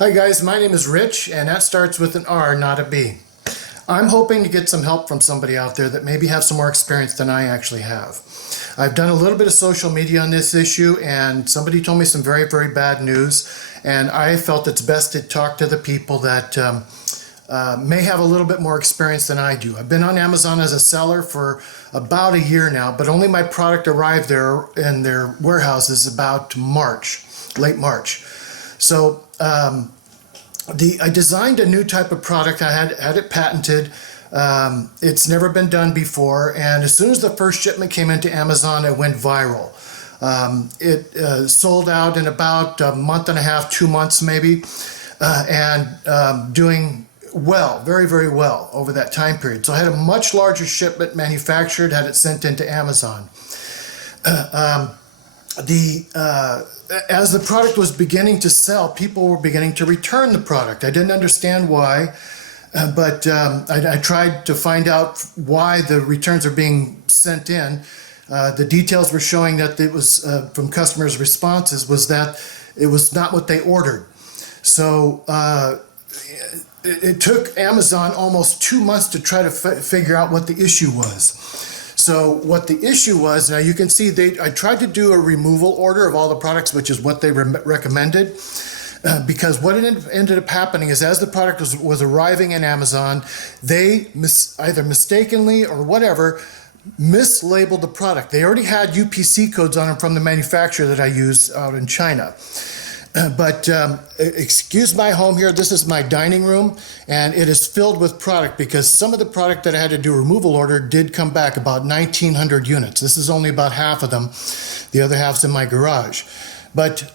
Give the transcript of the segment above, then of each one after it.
Hi guys, my name is Rich, and that starts with an R, not a B. I'm hoping to get some help from somebody out there that maybe have some more experience than I actually have. I've done a little bit of social media on this issue, and somebody told me some very, very bad news, and I felt it's best to talk to the people that may have a little bit more experience than I do. I've been on Amazon as a seller for about a year now, but only my product arrived there in their warehouses about March, late March. So I designed a new type of product. I had it patented. It's never been done before, and as soon as the first shipment came into Amazon, it went viral. It sold out in about a month and a half, 2 months maybe, and doing well, very, very well over that time period. So I had a much larger shipment manufactured, had it sent into Amazon. As the product was beginning to sell, people were beginning to return the product. I didn't understand why, but I tried to find out why the returns are being sent in. The details were showing that it was, from customers' responses, was that it was not what they ordered. So it took Amazon almost 2 months to try to figure out what the issue was. So what the issue was, now you can see I tried to do a removal order of all the products, which is what they recommended, because what ended up happening is as the product was arriving in Amazon, they either mistakenly or whatever mislabeled the product. They already had UPC codes on them from the manufacturer that I use out in China. But excuse my home here, this is my dining room, and it is filled with product because some of the product that I had to do a removal order did come back, about 1,900 units. This is only about half of them. The other half's in my garage. But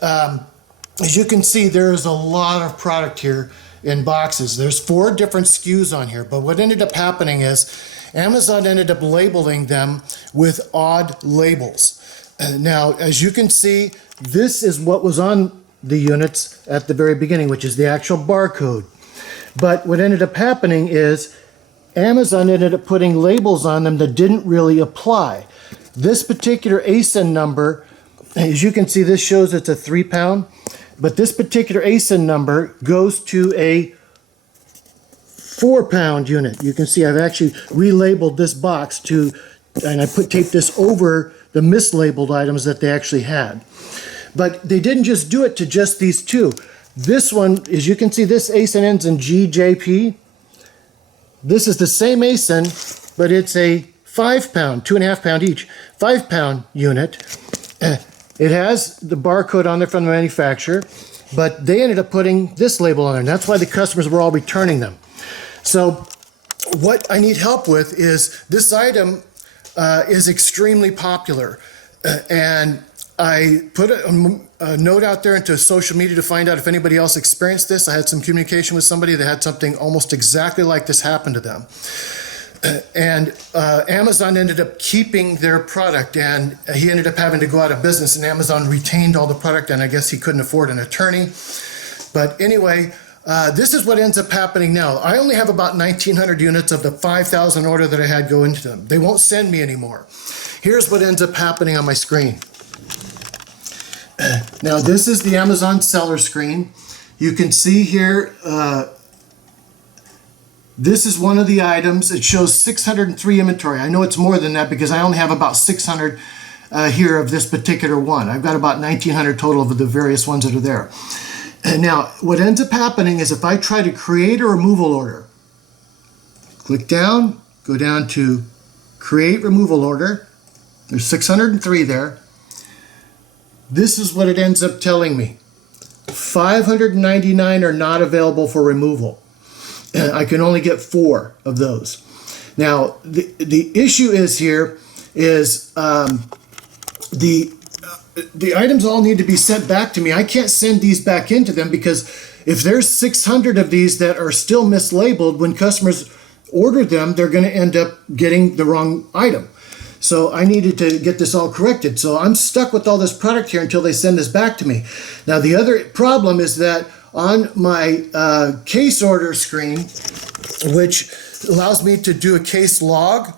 as you can see, there is a lot of product here in boxes. There's 4 different SKUs on here, but what ended up happening is Amazon ended up labeling them with odd labels. Now, as you can see, this is what was on the units at the very beginning, which is the actual barcode. But what ended up happening is Amazon ended up putting labels on them that didn't really apply. This particular ASIN number, as you can see, this shows it's a 3 pound, but this particular ASIN number goes to a 4 pound unit. You can see I've actually relabeled this box to, and I taped this over the mislabeled items that they actually had. But they didn't just do it to just these two. This one, as you can see, this ASIN ends in GJP. This is the same ASIN, but it's a 5 pound, 2.5 pound each, 5 pound unit. It has the barcode on there from the manufacturer, but they ended up putting this label on there, and that's why the customers were all returning them. So what I need help with is this item is extremely popular, and I put a note out there into social media to find out if anybody else experienced this. I had some communication with somebody that had something almost exactly like this happen to them. And Amazon ended up keeping their product, and he ended up having to go out of business, and Amazon retained all the product, and I guess he couldn't afford an attorney. But anyway, this is what ends up happening now. I only have about 1,900 units of the 5,000 order that I had go into them. They won't send me anymore. Here's what ends up happening on my screen. Now this is the Amazon seller screen. You can see here, this is one of the items. It shows 603 inventory. I know it's more than that because I only have about 600 here of this particular one. I've got about 1,900 total of the various ones that are there. And now what ends up happening is if I try to create a removal order, click down, go down to create removal order. There's 603 there. This is what it ends up telling me. 599 are not available for removal. I can only get 4 of those. Now, the issue is here is the items all need to be sent back to me. I can't send these back into them because if there's 600 of these that are still mislabeled, when customers order them, they're going to end up getting the wrong item. So I needed to get this all corrected. So I'm stuck with all this product here until they send this back to me. Now the other problem is that on my case order screen, which allows me to do a case log,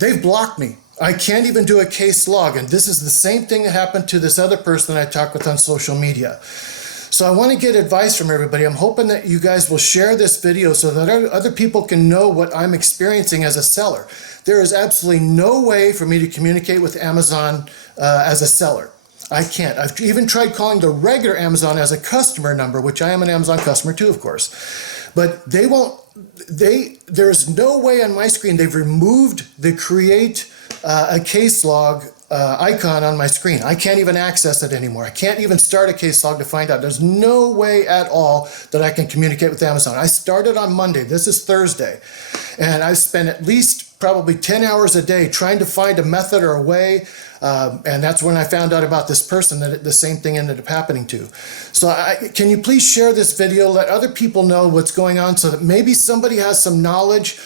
they've blocked me. I can't even do a case log. And this is the same thing that happened to this other person I talked with on social media. So I want to get advice from everybody. I'm hoping that you guys will share this video so that other people can know what I'm experiencing as a seller. There is absolutely no way for me to communicate with Amazon as a seller. I can't. I've even tried calling the regular Amazon as a customer number, which I am an Amazon customer too, of course. But they won't, there's no way on my screen. They've removed the create a case log icon on my screen. I can't even access it anymore. I can't even start a case log to find out. There's no way at all that I can communicate with Amazon. I started on Monday. This is Thursday. And I've spent at least probably 10 hours a day trying to find a method or a way. And that's when I found out about this person that the same thing ended up happening to. So can you please share this video, let other people know what's going on so that maybe somebody has some knowledge.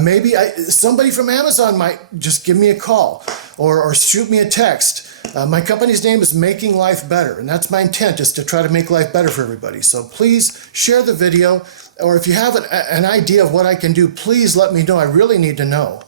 Maybe somebody from Amazon might just give me a call or shoot me a text. My company's name is Making Life Better, and that's my intent, is to try to make life better for everybody. So please share the video, or if you have an idea of what I can do, please let me know. I really need to know.